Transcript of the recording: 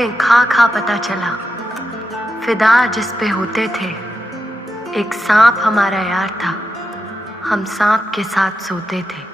हमें खा खा पता चला, फिदा जिस पे होते थे। एक सांप हमारा यार था, हम सांप के साथ सोते थे।